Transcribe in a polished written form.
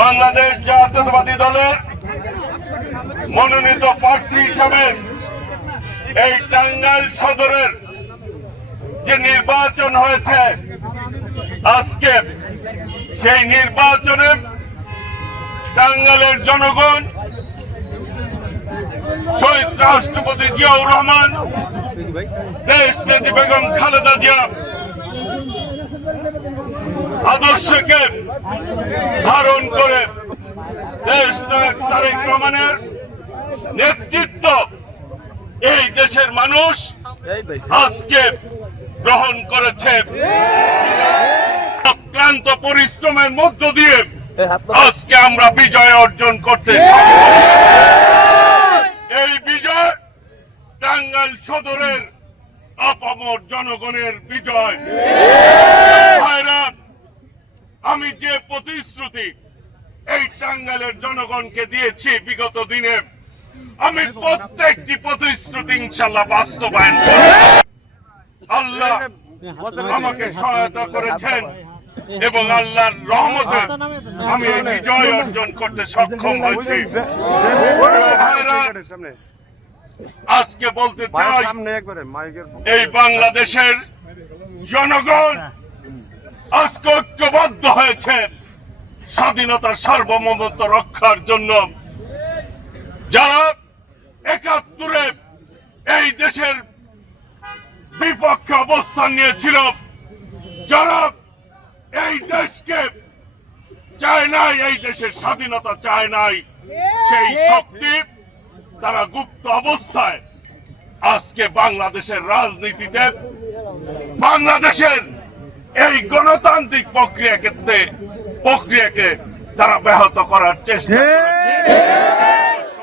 বাংলাদেশ জাতীয়তাবাদী দলের মনোনীত প্রার্থী হিসাবে এই টাঙ্গাইল সদরের যে নির্বাচন হয়েছে, আজকে সেই নির্বাচনে টাঙ্গাইলের জনগণ শহীদ রাষ্ট্রপতি জিয়াউর রহমান, দেশনেত্রী বেগম খালেদা জিয়া আদর্শকে ধারণ করে দেশনায়ক তারেক রহমানের নেতৃত্ব এই দেশের মানুষ আজকে গ্রহণ করেছে। অক্লান্ত পরিশ্রমের মধ্য দিয়ে আজকে আমরা বিজয় অর্জন করতে, এই বিজয় টাঙ্গাইল সদরের আপামর জনগণের বিজয়। আমি যে প্রতিশ্রুতি এই টাঙ্গাইলের জনগণকে দিয়েছি বিগত দিনে, আমি প্রত্যেকটি প্রতিশ্রুতি ইনশাআল্লাহ বাস্তবায়ন করব। আল্লাহ আমাকে সহায়তা করেছেন এবং আল্লাহর রহমতে আমি এই বিজয় অর্জন করতে সক্ষম হয়েছি। আজকে বলতে চাই, এই বাংলাদেশের জনগণ আজকে ঐক্যবদ্ধ হয়েছে স্বাধীনতার সার্বভৌমত্ব রক্ষার জন্য। যারা ৭১-এ এই দেশের বিপক্ষে অবস্থান নিয়েছিল, যারা এই দেশকে চায় নাই, এই দেশের স্বাধীনতা চায় নাই, সেই শক্তি তারা গুপ্ত অবস্থায় আজকে বাংলাদেশের রাজনীতিতে, বাংলাদেশের এই গণতান্ত্রিক প্রক্রিয়াকে তারা ব্যাহত করার চেষ্টা করেছে।